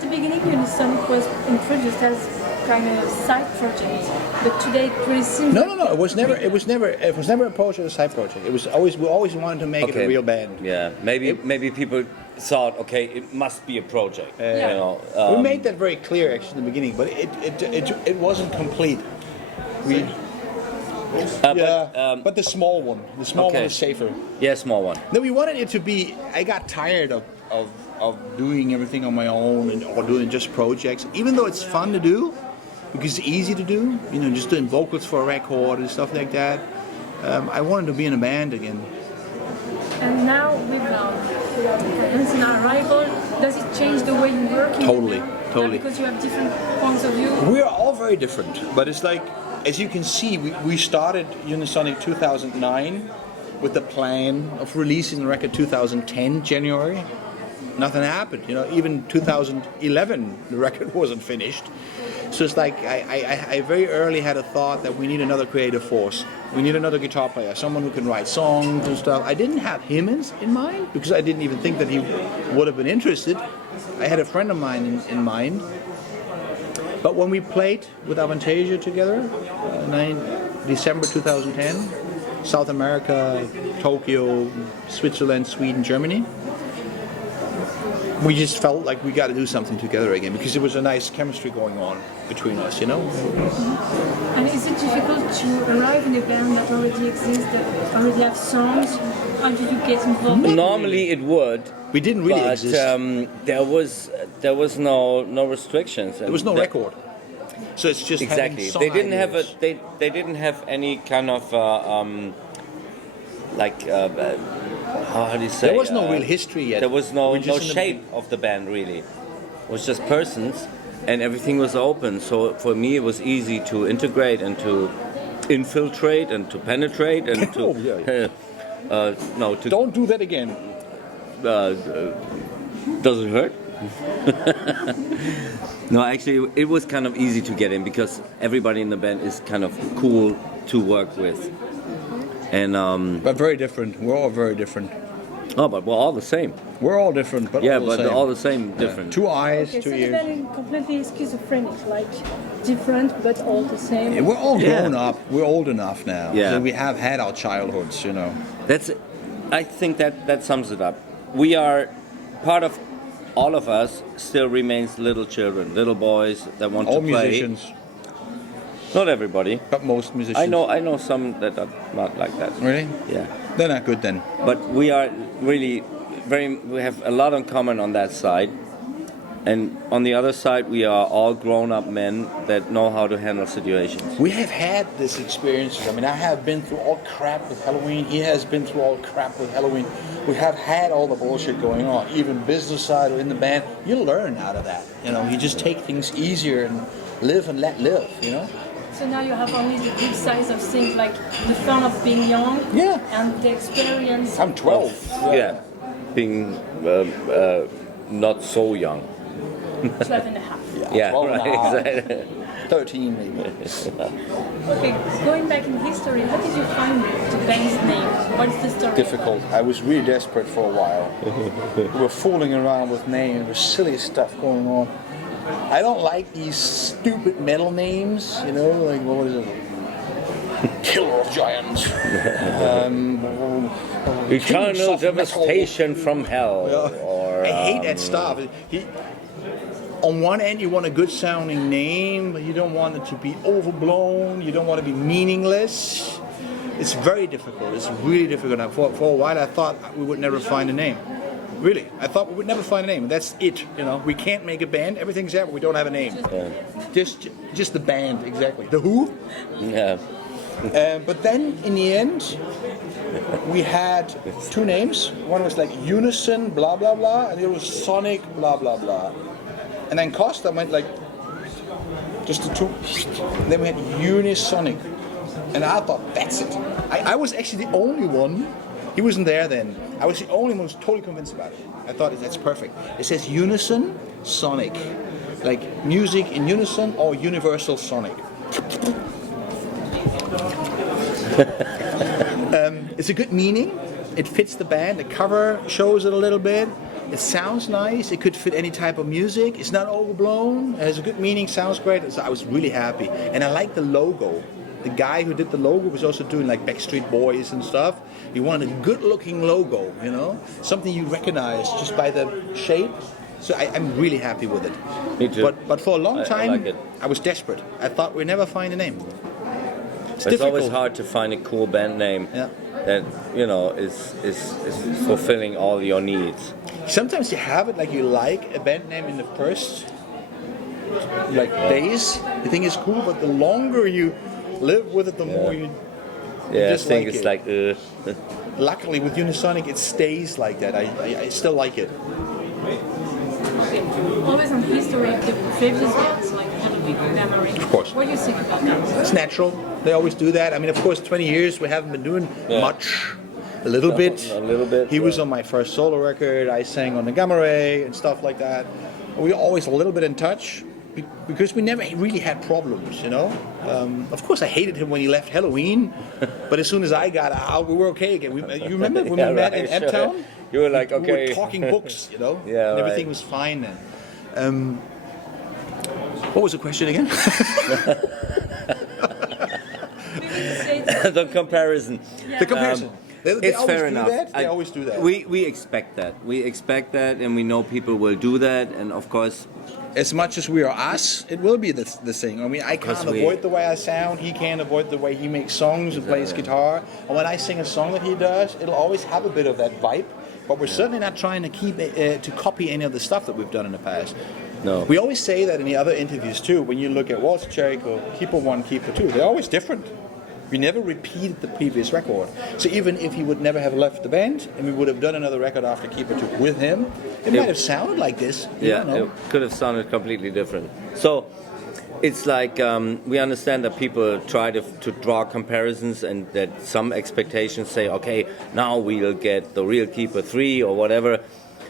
At the beginning, Unisonic was introduced as kind of a side project, but today it really seems. No. It was never approached as a side project. It was always we always wanted to make it a real band. Yeah, maybe people thought, okay, it must be a project. You know, we made that very clear actually in the beginning, but it wasn't complete. We. But the small one is safer. Yeah, small one. No, we wanted it to be. I got tired of doing everything on my own or doing just projects, even though it's fun to do because it's easy to do. You know, just doing vocals for a record and stuff like that. I wanted to be in a band again. And now with Instant Arrival, does it change the way you work? Totally. Because you have different points of view. We are all very different, but it's like. As you can see, we started Unisonic 2009 with the plan of releasing the record 2010 January. Nothing happened, you know. Even 2011, the record wasn't finished. So it's like I very early had a thought that we need another creative force. We need another guitar player, someone who can write songs and stuff. I didn't have him in mind because I didn't even think that he would have been interested. I had a friend of mine in mind. But when we played with Avantasia together, December 2010, South America, Tokyo, Switzerland, Sweden, Germany, we just felt like we got to do something together again because there was a nice chemistry going on between us, you know. And is it difficult to arrive in a band that already exists, that already have songs? How do you get involved? Normally it would. We didn't really exist. There was no restrictions. There was no record. So it's just exactly. They didn't have they didn't have any kind of how do you say? There was no real history yet. There was no shape of the band really. It was just persons, and everything was open. So for me, it was easy to integrate and to infiltrate and to penetrate and to. Don't do that again. Does it hurt? No, actually, it was kind of easy to get in because everybody in the band is kind of cool to work with. And but very different. We're all very different. Oh, but we're all the same. We're all different, but all the same. All the same, different. 2 eyes, 2 ears. So the band is completely schizophrenic, like different but all the same. Yeah, we're all grown up. We're old enough now. Yeah. So we have had our childhoods, you know. I think that sums it up. We are part of. All of us still remains little children, little boys that want to play. All musicians. Not everybody. But most musicians. I know some that are not like that. Really? Yeah. They're not good then. But we are really we have a lot in common on that side. And on the other side, we are all grown-up men that know how to handle situations. We have had this experience. I mean, I have been through all crap with Halloween. He has been through all crap with Halloween. We have had all the bullshit going on, even business side or in the band. You learn out of that. You know, you just take things easier and live and let live, you know? So now you have only the good sides of things, like the fun of being young and the experience. I'm 12. Yeah, being not so young. 12 and a half. Yeah, 12 and a half. Exactly. 13 maybe. Okay, going back in history, how did you find the band's name? What's the story? Difficult. I was really desperate for a while. We were fooling around with names. There was silly stuff going on. I don't like these stupid metal names, you know, like what is it? Killer of Giants. Eternal devastation from hell. Or, I hate that stuff. On one end, you want a good sounding name, but you don't want it to be overblown. You don't want to be meaningless. It's very difficult. It's really difficult. For a while, I thought we would never find a name. Really, I thought we would never find a name. That's it. You know, we can't make a band. Everything's there, but we don't have a name. Just the band, exactly. The Who. Yeah. But then, in the end, we had 2 names. One was like Unison, blah blah blah, and the other was Sonic, blah blah blah. And then Costa went like just the 2. And then we had Unisonic. And I thought, that's it. I was actually the only one. He wasn't there then. I was the only one who was totally convinced about it. I thought that's perfect. It says Unison Sonic. Like music in unison or universal sonic. It's a good meaning. It fits the band. The cover shows it a little bit. It sounds nice. It could fit any type of music. It's not overblown. It has a good meaning. Sounds great. So I was really happy, and I like the logo. The guy who did the logo was also doing like Backstreet Boys and stuff. He wanted a good-looking logo, you know, something you recognize just by the shape. So I'm really happy with it. Me too. But for a long time, I like it. I was desperate. I thought we'd never find a name. It's always hard to find a cool band name that is fulfilling all your needs. Sometimes you have it like you like a band name in the first days. You think it's cool, but the longer you live with it, the more you I just think like it's it. like Luckily with Unisonic it stays like that. I still like it. Always on history, the previous bands like have a big memory. Of course. What do you think about that? It's natural. They always do that. I mean, of course, 20 years we haven't been doing much. A little bit. A little bit. He was on my first solo record. I sang on the Gamma Ray and stuff like that. We were always a little bit in touch because we never really had problems, you know. Of course, I hated him when he left Halloween, but as soon as I got out, we were okay again. You remember when we met in Uptown? Sure. You were like, okay. We were talking books, you know. Yeah, and everything right. was fine then. What was the question again? The comparison. The comparison. They It's always fair do enough. that. They always do that. We expect that. We expect that, and we know people will do that. And of course, As much as we are us, it will be the thing. I mean, I can't avoid the way I sound. He can't avoid the way he makes songs and plays guitar. And when I sing a song that he does, it'll always have a bit of that vibe. But we're certainly not trying to keep to copy any of the stuff that we've done in the past. no. We always say that in the other interviews too. When you look at Waltz Jericho, Keeper 1, Keeper 2, they're always different. We never repeated the previous record. So even if he would never have left the band and we would have done another record after Keeper 2 with him, it might have sounded like this. You don't know. It could have sounded completely different. So it's like we understand that people try to draw comparisons and that some expectations say, okay, now we'll get the real Keeper 3 or whatever.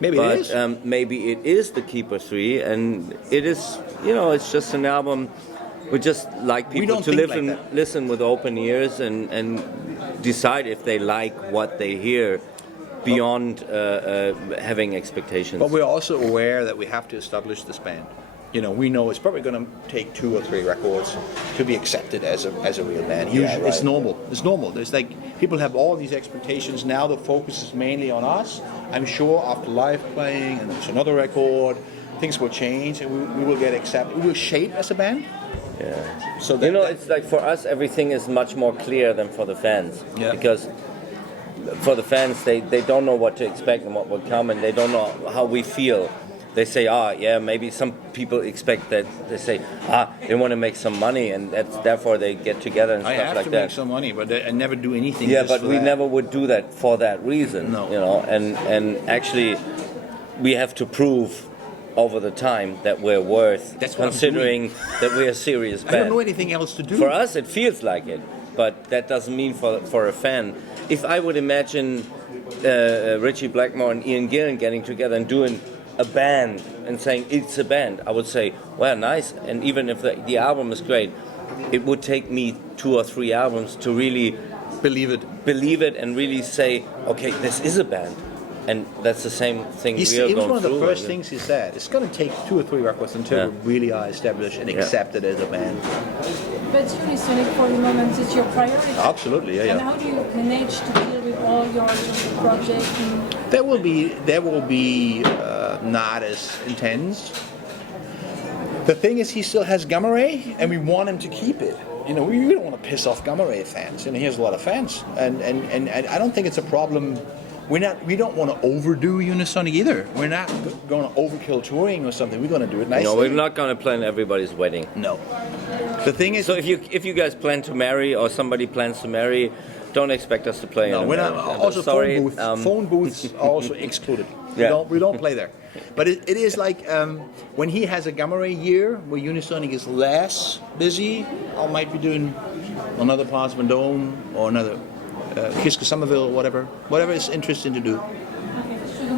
Maybe but, it is. Maybe it is the Keeper 3, and it is, it's just an album. We just like people to live and listen with open ears and decide if they like what they hear beyond having expectations. But we're also aware that we have to establish this band. You know, we know it's probably going to take 2 or 3 records to be accepted as a real band. Usually, right. It's normal. It's normal. There's like people have all these expectations. Now the focus is mainly on us. I'm sure after live playing and there's another record, things will change and we will get accepted. We will shape as a band. Yeah. So it's like for us, everything is much more clear than for the fans. Yeah. Because for the fans, they don't know what to expect and what will come, and they don't know how we feel. They say, maybe some people expect that. They say, they want to make some money, and therefore they get together and stuff like that. I have to make some money, but I never do anything. Yeah, just but for we that. never would do that for that reason. No. And actually, we have to prove over the time that we're worth, That's what considering that we're a serious band. I don't know anything else to do. For us, it feels like it, but that doesn't mean for a fan. If I would imagine Richie Blackmore and Ian Gillan getting together and doing a band and saying it's a band, I would say, well, nice. And even if the album is great, it would take me 2 or 3 albums to really believe it and really say, okay, this is a band. And that's the same thing it we're was going one of the through. first things he said. It's going to take 2 or 3 records until we really are established and accepted as a band. But Unisonic for the moment is your priority. Absolutely, And how do you manage to deal with all your projects? That will be not as intense. The thing is, he still has Gamma Ray, and we want him to keep it. You know, we don't want to piss off Gamma Ray fans. You know, he has a lot of fans, and I don't think it's a problem. We don't want to overdo Unisonic either. We're not going to overkill touring or something. We're going to do it nicely. No, we're not going to plan everybody's wedding. No. The thing is, so if you guys plan to marry or somebody plans to marry, don't expect us to play. No, we're not. Also, sorry, phone booths are also excluded. We don't play there. But it is like when he has a Gamma Ray year where Unisonic is less busy, I might be doing another Parts of Dome or another Kiska Somerville, whatever is interesting to do.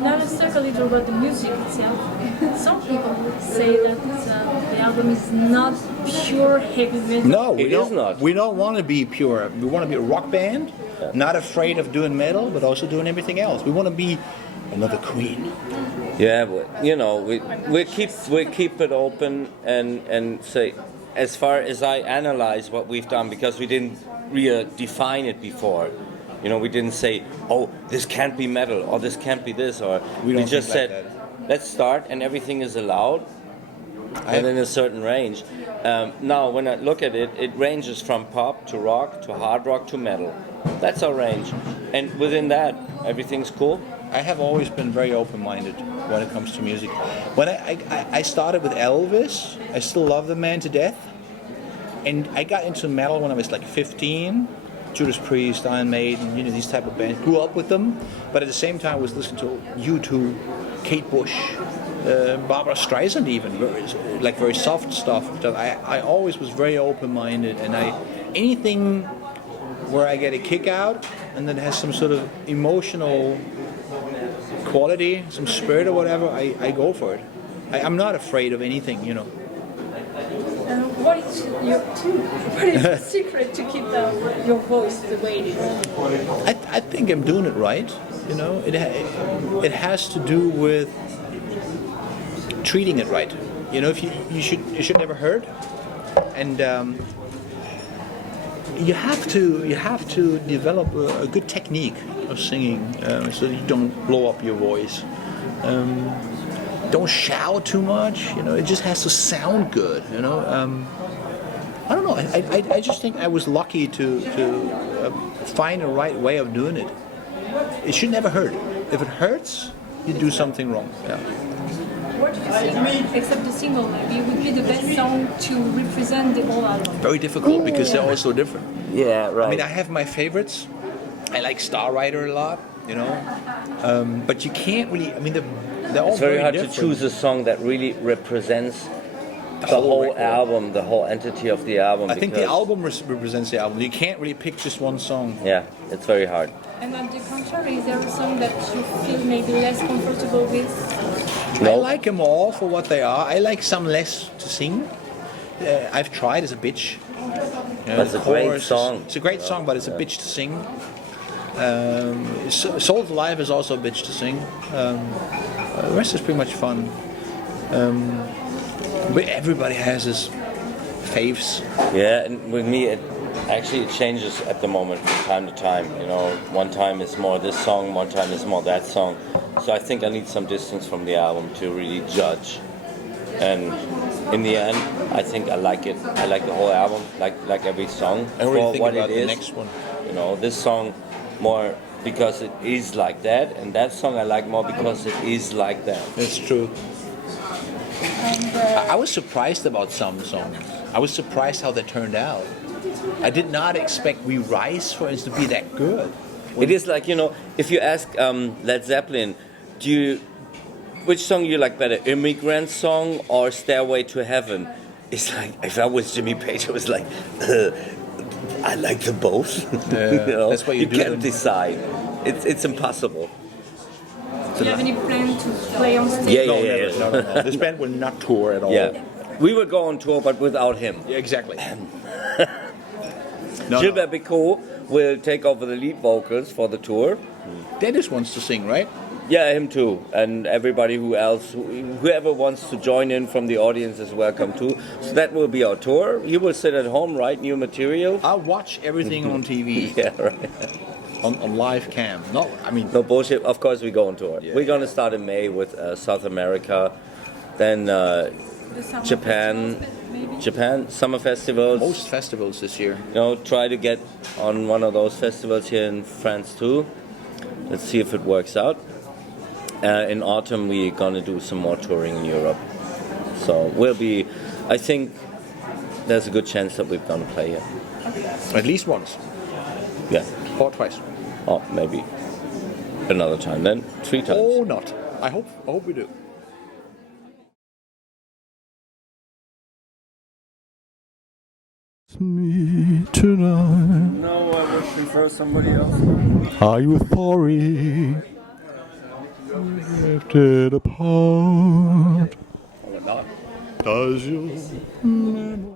Now let's talk a little about the music itself. Some people would say that the album is not pure heavy metal. No, It is not. We don't want to be pure. We want to be a rock band, not afraid of doing metal, but also doing everything else. We want to be another Queen. Yeah, we keep it open and say, as far as I analyze what we've done, because we didn't really define it before. We didn't say, oh, this can't be metal, or this can't be this, or we just said, let's start, and everything is allowed, and in a certain range. Now, when I look at it, it ranges from pop to rock to hard rock to metal. That's our range, and within that, everything's cool. I have always been very open-minded when it comes to music. When I started with Elvis, I still love the man to death, and I got into metal when I was like 15. Judas Priest, Iron Maiden, these type of bands. Grew up with them, but at the same time I was listening to U2, Kate Bush, Barbara Streisand even, very soft stuff. I always was very open-minded, and anything where I get a kick out and that has some sort of emotional quality, some spirit or whatever, I go for it. I'm not afraid of anything, What is the secret to keep your voice the way it is? I think I'm doing it right. It has to do with treating it right. If you should never hurt, and you have to develop a good technique of singing so that you don't blow up your voice. Don't shout too much. It just has to sound good. I don't know. I just think I was lucky to find the right way of doing it. It should never hurt. If it hurts, you do something wrong. Yeah. What do you think, except the single, maybe, would be the best song to represent the whole album? Very difficult because they're all so different. Yeah, right. I mean, I have my favorites. I like Star Rider a lot, but you can't really. I mean, they're all it's very hard different. to choose a song that really represents the whole album, the whole entity of the album. I think the album represents the album. You can't really pick just one song. Yeah, it's very hard. And on the contrary, is there a song that you feel maybe less comfortable with? No. I like them all for what they are. I like some less to sing. I've tried as a bitch. That's a great song. It's a great song, but it's a bitch to sing. Soul's Alive is also a bitch to sing. The rest is pretty much fun. But everybody has his faves. Yeah, and with me, it changes at the moment from time to time. One time it's more this song, one time it's more that song. So I think I need some distance from the album to really judge. And in the end, I think I like it. I like the whole album, like every song. And what do you think what about it is. The next one? This song more because it is like that, and that song I like more because it is like that. It's true. I was surprised about some songs. I was surprised how they turned out. I did not expect We Rise, for instance, to be that good. It is like, if you ask Led Zeppelin, which song you like better, Immigrant Song or Stairway to Heaven? It's like, if I was Jimmy Page, I was like, I like them both. Yeah, that's what you do. You can't decide. It's impossible. Do you have any plan to play on stage? Yeah. No. This band will not tour at all. Yeah. We will go on tour, but without him. Yeah, exactly. Gilbert Bécaud will take over the lead vocals for the tour. Dennis wants to sing, right? Yeah, him too. And everybody whoever wants to join in from the audience is welcome too. So that will be our tour. He will sit at home, write new material. I'll watch everything on TV. Yeah, right. On live cam. No bullshit. Of course we go on tour. Yeah. We're going to start in May with South America, then Japan, summer festivals. Most festivals this year. Try to get on one of those festivals here in France too. Let's see if it works out. In autumn we're gonna do some more touring in Europe. So I think there's a good chance that we're gonna play here. At least once. Yeah. Or twice. Or maybe another time then. 3 times. Or not. I hope we do. Me tonight. No, I would prefer somebody else. Are you sorry? Drifted apart. Or not. Does your